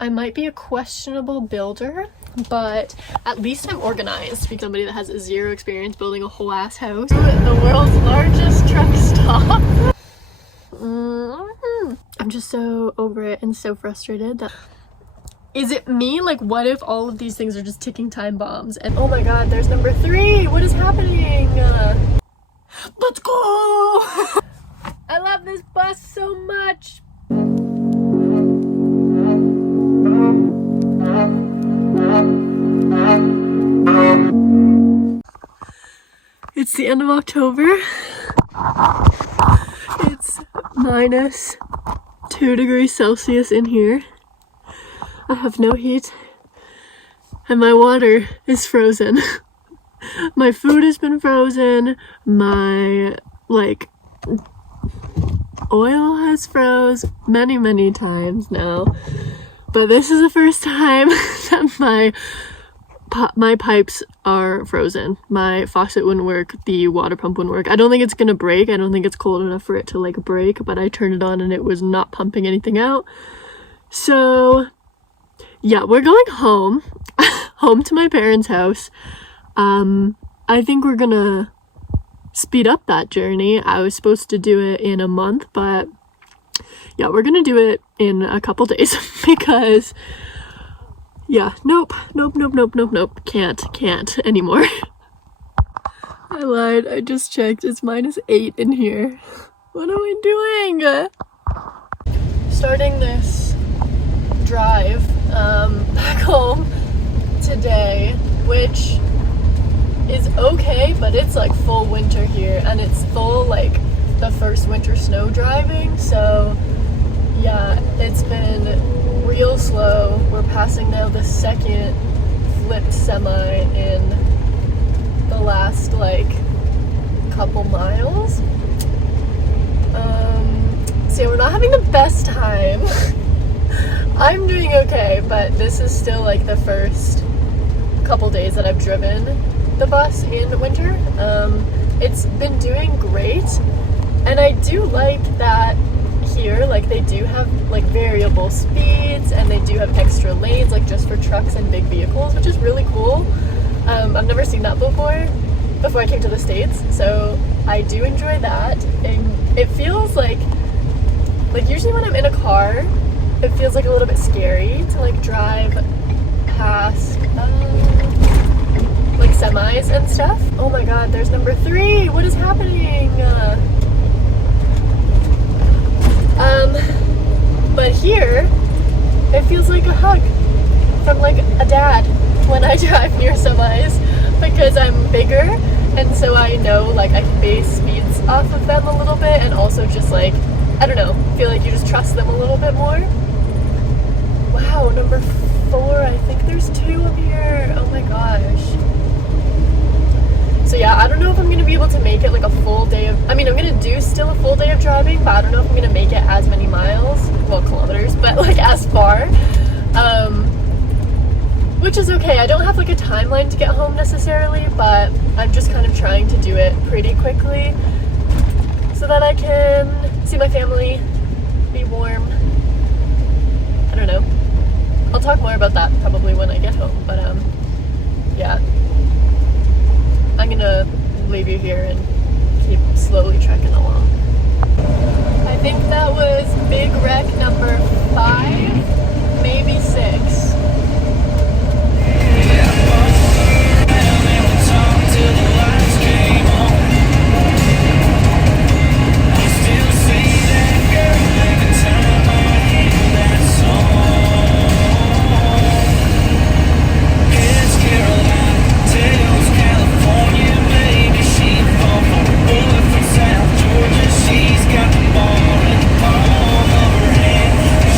I might be a questionable builder, but at least I'm organized. Because somebody that has zero experience building a whole ass house. The world's largest truck stop. I'm just so over it and so frustrated that... Is it me? Like, what if all of these things are just ticking time bombs? And oh my god, there's number 3! What is happening? Let's go! I love this bus so much! It's the end of October. It's minus 2 degrees Celsius in here. I have no heat. And my water is frozen. My food has been frozen. My, like, oil has froze many times now. But this is the first time that my pipes are frozen. My faucet wouldn't work, the water pump wouldn't work. I don't think it's gonna break. I don't think it's cold enough for it to like break, but I turned it on and it was not pumping anything out. So yeah, we're going home. Home to my parents' house. I think we're gonna speed up that journey. I was supposed to do it in a month, but yeah, we're gonna do it in a couple days because yeah, nope, can't anymore. I lied, I just checked, it's minus 8 in here. What are we doing? Starting this drive back home today, which is okay, but it's like full winter here, and it's full like the first winter snow driving, so yeah, it's been real slow. We're passing now the second flipped semi in the last like couple miles. So yeah, we're not having the best time. I'm doing okay, but this is still like the first couple days that I've driven the bus in winter. It's been doing great, and I do like that here, like they do have like variable speeds and they do have extra lanes like just for trucks and big vehicles, which is really cool. I've never seen that before I came to the States, so I do enjoy that. And it feels like usually when I'm in a car, it feels like a little bit scary to like drive past like semis and stuff. Oh my god, there's number 3! What is happening? But here, it feels like a hug from like a dad when I drive near semis, because I'm bigger, and so I know like I can base speeds off of them a little bit, and also just like, I don't know, feel like you just trust them a little bit more. Wow, number 4, I think there's 2 up here. Oh my gosh. So yeah, I don't know if I'm going to be able to make it like a full day of, I mean, I'm going to do still a full day of driving, but I don't know if I'm going to make it as many miles, well, kilometers, but like as far, which is okay. I don't have like a timeline to get home necessarily, but I'm just kind of trying to do it pretty quickly so that I can see my family, be warm. I don't know. I'll talk more about that probably when I get home, but yeah. I'm gonna leave you here and keep slowly trekking along. I think that was big wreck number 5, maybe 6.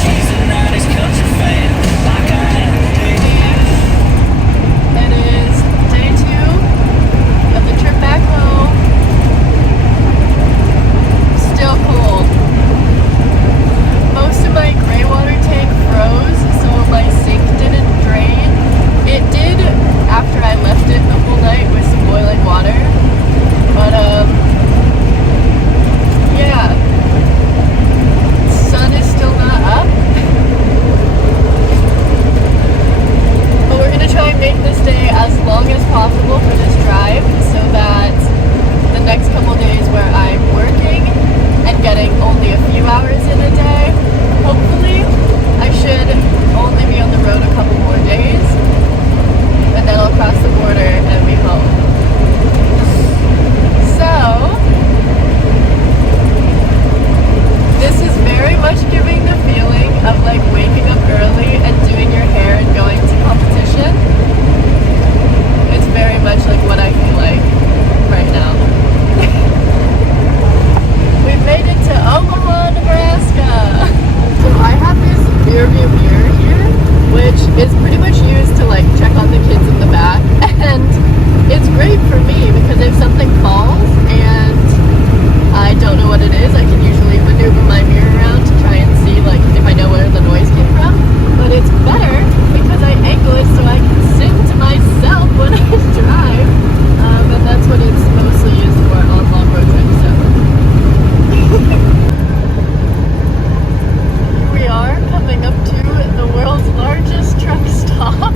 She's a 90s country fan. is pretty much used to like check on the kids in the back, and it's great for me because if something falls and I don't know what it is, I can usually maneuver my mirror around to try and see like if I know where the noise came from. But it's better because I angle it so I can sing to myself when I drive, and that's what it's mostly used for on long road trips. So we are coming up to the world's largest truck stop.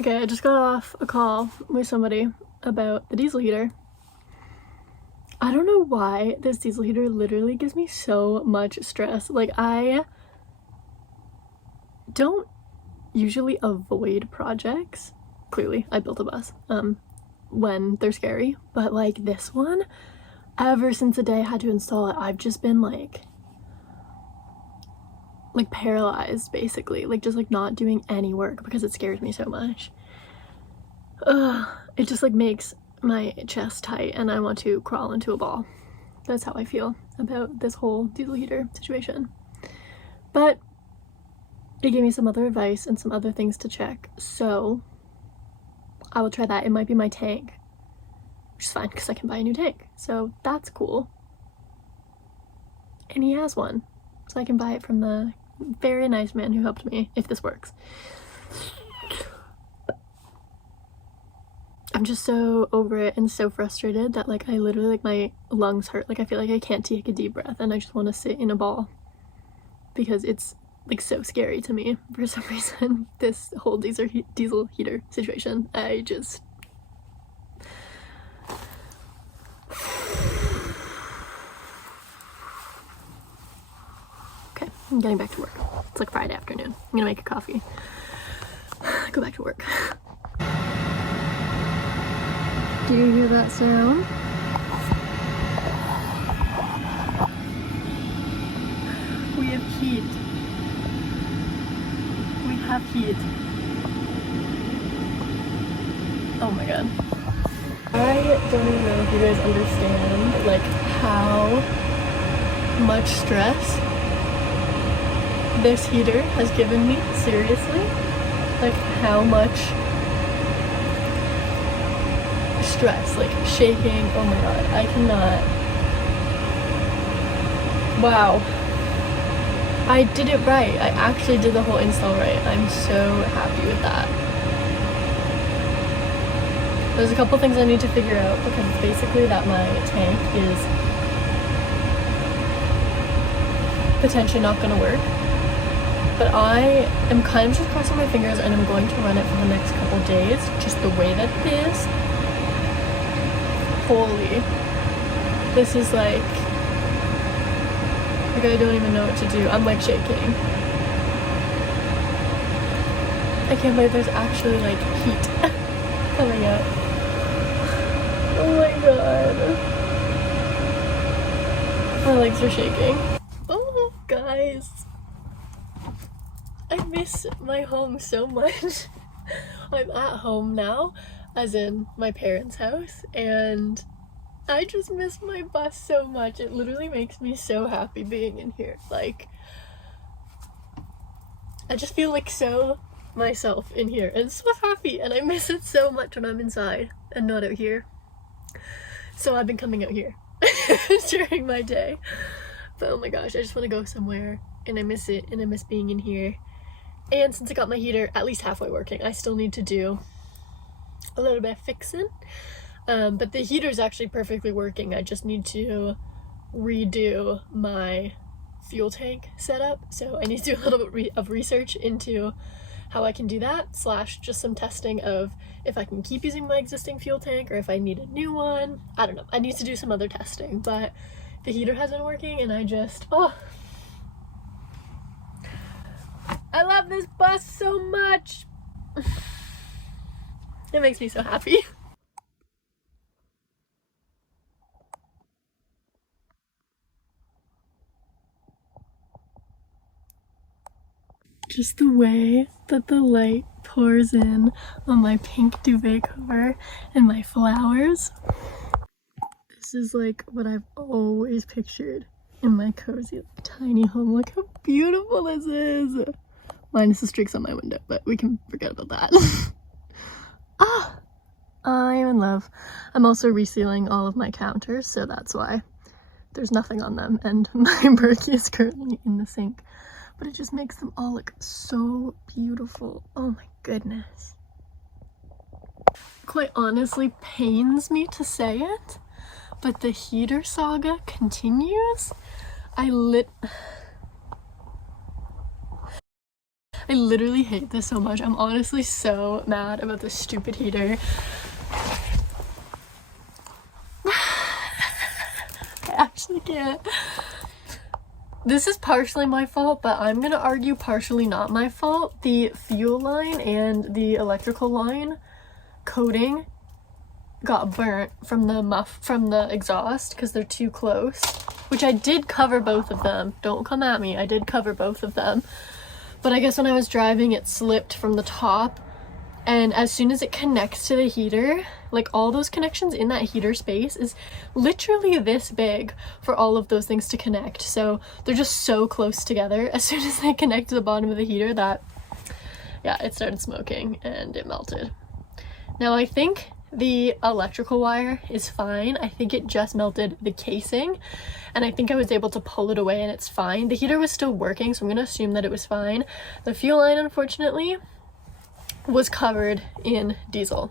Okay, I just got off a call with somebody about the diesel heater. I don't know why this diesel heater literally gives me so much stress. Like, I don't usually avoid projects. Clearly, I built a bus when they're scary, but like this one, ever since the day I had to install it, I've just been like paralyzed basically, like just like not doing any work because it scares me so much. It just like makes my chest tight and I want to crawl into a ball. That's how I feel about this whole diesel heater situation. But it gave me some other advice and some other things to check, so I will try that. It might be my tank, which is fine because I can buy a new tank, so that's cool. And he has one, so I can buy it from the very nice man who helped me if this works. I'm just so over it and so frustrated that like I literally, like, my lungs hurt. Like I feel like I can't take a deep breath and I just want to sit in a ball because it's like so scary to me for some reason. This whole diesel heater situation, I just okay, I'm getting back to work. It's like Friday afternoon. I'm gonna make a coffee, go back to work. Do you hear that sound? We have heat. We have heat. Oh my god. I don't even know if you guys understand like how much stress this heater has given me. Seriously. Like how much stress, like shaking. Oh my god, I cannot. Wow, I did it right. I actually did the whole install right. I'm so happy with that. There's a couple things I need to figure out because it's basically that my tank is potentially not going to work, but I am kind of just crossing my fingers and I'm going to run it for the next couple days just the way that it is. Holy, this is like I don't even know what to do. I'm like shaking. I can't believe there's actually like heat coming out. Oh my god, my legs are shaking. Oh guys, I miss my home so much. I'm at home now, as in my parents' house, and I just miss my bus so much. It literally makes me so happy being in here. Like, I just feel like so myself in here and so happy, and I miss it so much when I'm inside and not out here. So I've been coming out here during my day. But oh my gosh, I just want to go somewhere and I miss it and I miss being in here. And since I got my heater at least halfway working, I still need to do a little bit of fixing. But the heater's actually perfectly working. I just need to redo my fuel tank setup. So I need to do a little bit of research into how I can do that, / just some testing of if I can keep using my existing fuel tank or if I need a new one. I don't know. I need to do some other testing, but the heater has been working and I just, oh, I love this bus so much. It makes me so happy. Just the way that the light pours in on my pink duvet cover and my flowers. This is like what I've always pictured in my cozy, tiny home. Look how beautiful this is. Minus the streaks on my window, but we can forget about that. Ah, I'm in love. I'm also resealing all of my counters, so that's why there's nothing on them, and my Berkey is currently in the sink. But it just makes them all look so beautiful. Oh my goodness. Quite honestly pains me to say it, but the heater saga continues. I literally hate this so much. I'm honestly so mad about this stupid heater. I actually can't. This is partially my fault, but I'm gonna argue partially not my fault. The fuel line and the electrical line coating got burnt from the exhaust because they're too close, which I did cover both of them. Don't come at me. I did cover both of them. But I guess when I was driving, it slipped from the top, and as soon as it connects to the heater, like all those connections in that heater space is literally this big for all of those things to connect. So they're just so close together. As soon as they connect to the bottom of the heater, that, yeah, it started smoking and it melted. Now I think the electrical wire is fine. I think it just melted the casing, and I think I was able to pull it away and it's fine. The heater was still working, so I'm gonna assume that it was fine. The fuel line, unfortunately, was covered in diesel,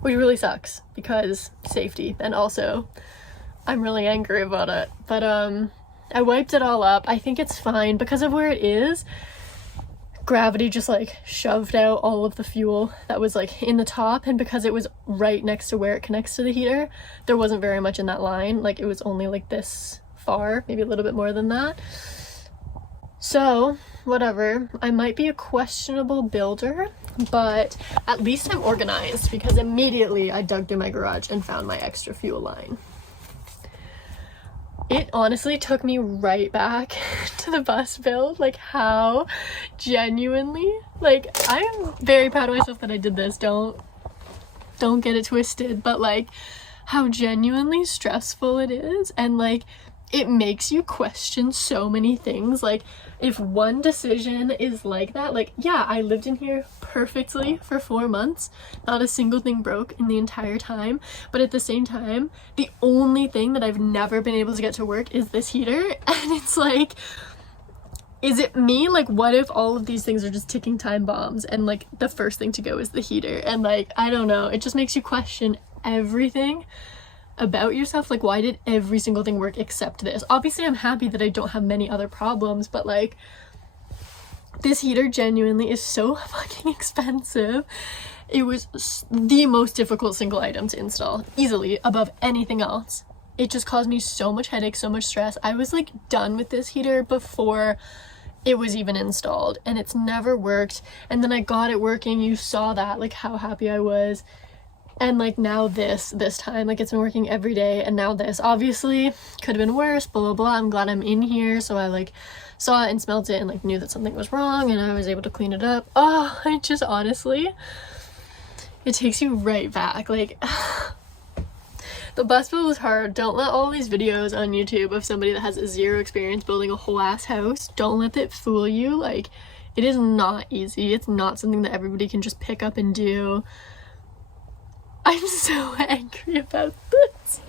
which really sucks because safety, and also I'm really angry about it. But I wiped it all up. I think it's fine because of where it is. Gravity just like shoved out all of the fuel that was like in the top, and because it was right next to where it connects to the heater, there wasn't very much in that line. Like it was only like this far, maybe a little bit more than that. So whatever, I might be a questionable builder, but at least I'm organized because immediately I dug through my garage and found my extra fuel line. It honestly took me right back to the bus build, like how genuinely, like I'm very proud of myself that I did this, don't get it twisted, but like how genuinely stressful it is, and like it makes you question so many things. Like if one decision is like that, like yeah, I lived in here perfectly for 4 months, not a single thing broke in the entire time, but at the same time the only thing that I've never been able to get to work is this heater. And it's like, is it me? Like what if all of these things are just ticking time bombs and like the first thing to go is the heater? And like I don't know, it just makes you question everything about yourself. Like why did every single thing work except this? Obviously I'm happy that I don't have many other problems, but like this heater genuinely is so fucking expensive. It was the most difficult single item to install, easily above anything else. It just caused me so much headache, so much stress. I was like done with this heater before it was even installed, and it's never worked. And then I got it working. You saw that, like how happy I was. And like now this time, like it's been working every day, and now this obviously could have been worse, blah blah blah. I'm glad I'm in here, so I like saw it and smelled it and like knew that something was wrong, and I was able to clean it up. Oh, I just honestly, it takes you right back. Like the bus build was hard. Don't let all these videos on YouTube of somebody that has zero experience building a whole ass house, don't let it fool you. Like it is not easy. It's not something that everybody can just pick up and do. I'm so angry about this.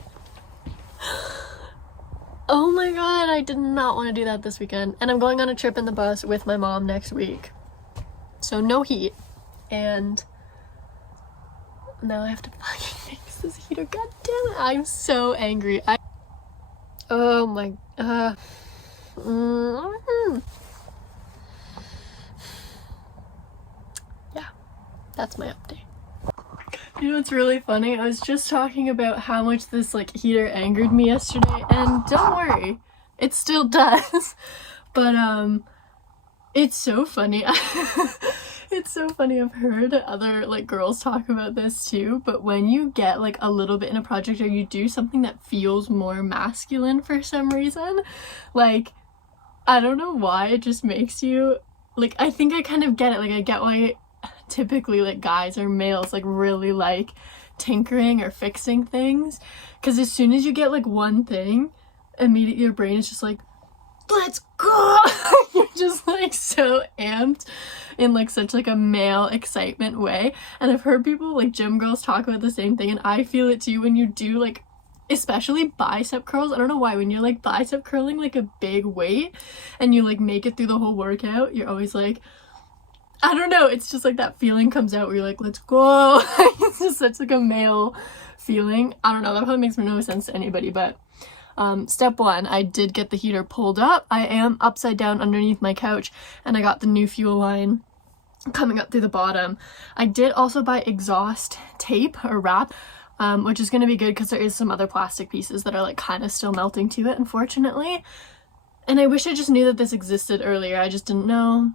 Oh my god, I did not want to do that this weekend. And I'm going on a trip in the bus with my mom next week. So no heat. And now I have to fucking fix this heater. God damn it. I'm so angry. Oh my yeah, that's my update. You know what's really funny? I was just talking about how much this like heater angered me yesterday, and don't worry, it still does. But It's so funny. It's so funny. I've heard other like girls talk about this too, but when you get like a little bit in a project or you do something that feels more masculine for some reason, like I don't know why, it just makes you like, I think I kind of get it. Like I get why typically like guys or males like really like tinkering or fixing things, because as soon as you get like one thing, immediately your brain is just like, let's go. You're just like so amped in like such like a male excitement way. And I've heard people like gym girls talk about the same thing, and I feel it too when you do like especially bicep curls. I don't know why, when you're like bicep curling like a big weight and you like make it through the whole workout, you're always like, I don't know, it's just like that feeling comes out where you're like, let's go. It's just such like a male feeling. I don't know, that probably makes no sense to anybody, but step one, I did get the heater pulled up. I am upside down underneath my couch, and I got the new fuel line coming up through the bottom. I did also buy exhaust tape or wrap, which is going to be good because there is some other plastic pieces that are like kind of still melting to it, unfortunately. And I wish I just knew that this existed earlier. I just didn't know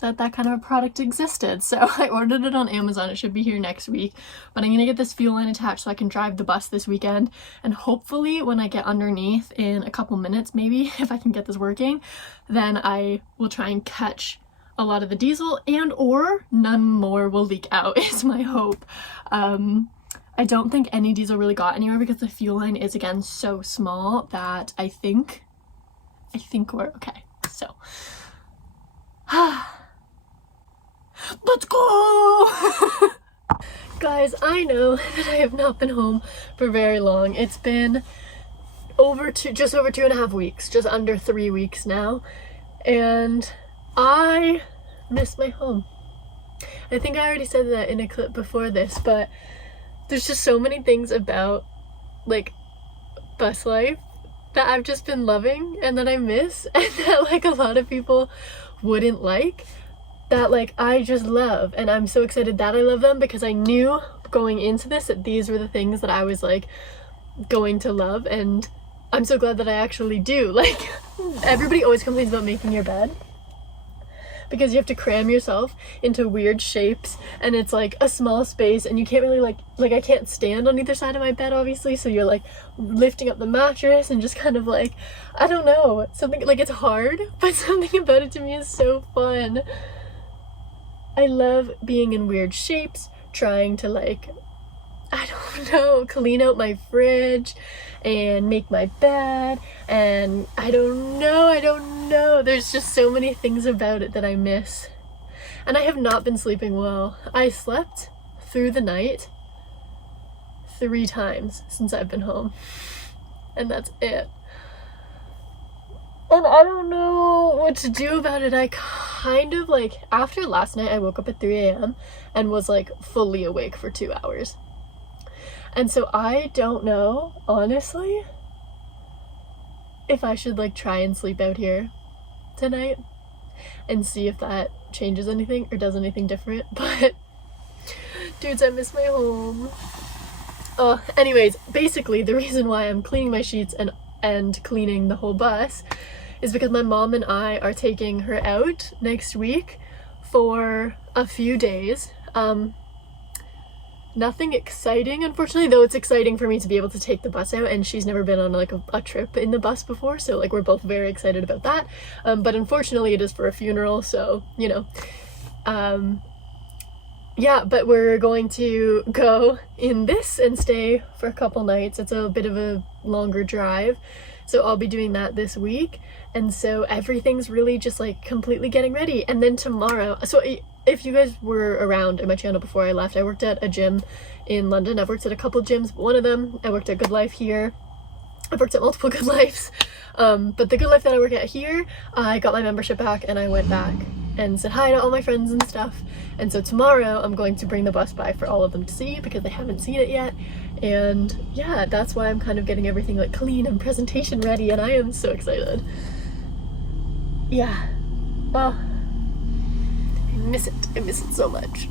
that that kind of a product existed. So I ordered it on Amazon. It should be here next week, but I'm gonna get this fuel line attached so I can drive the bus this weekend, and hopefully when I get underneath in a couple minutes, maybe if I can get this working, then I will try and catch a lot of the diesel, and or none more will leak out is my hope. I don't think any diesel really got anywhere because the fuel line is again so small that I think we're okay. So let's go. Guys, I know that I have not been home for very long. It's been just over 2.5 weeks, just under 3 weeks now, and I miss my home. I think I already said that in a clip before this, but there's just so many things about like bus life that I've just been loving and that I miss, and that like a lot of people wouldn't like, that like I just love. And I'm so excited that I love them because I knew going into this that these were the things that I was like going to love, and I'm so glad that I actually do. Like everybody always complains about making your bed because you have to cram yourself into weird shapes, and it's like a small space, and you can't really like I can't stand on either side of my bed obviously, so you're like lifting up the mattress and just kind of like, I don't know, something like, it's hard, but something about it to me is so fun. I love being in weird shapes, trying to like, I don't know, clean out my fridge and make my bed, and I don't know, there's just so many things about it that I miss. And I have not been sleeping well. I slept through the night 3 times since I've been home, and that's it. And I don't know what to do about it. I kind of like, after last night I woke up at 3 a.m. and was like fully awake for 2 hours. And so I don't know, honestly, if I should like try and sleep out here tonight and see if that changes anything or does anything different. But dudes, I miss my home. Anyways, basically the reason why I'm cleaning my sheets and cleaning the whole bus is because my mom and I are taking her out next week for a few days. Nothing exciting, unfortunately, though it's exciting for me to be able to take the bus out, and she's never been on like a trip in the bus before, so like we're both very excited about that. But unfortunately it is for a funeral, so you know. Yeah, but we're going to go in this and stay for a couple nights. It's a bit of a longer drive, so I'll be doing that this week, and so everything's really just like completely getting ready. And then tomorrow, so if you guys were around in my channel before I left, I worked at a gym in London. I've worked at a couple gyms, but one of them, I worked at Good Life here. I've worked at multiple Good Lives, but the Good Life that I work at here, I got my membership back and I went back and said hi to all my friends and stuff. And so tomorrow I'm going to bring the bus by for all of them to see because they haven't seen it yet. And yeah, that's why I'm kind of getting everything like clean and presentation ready, and I am so excited. Yeah, well, I miss it so much.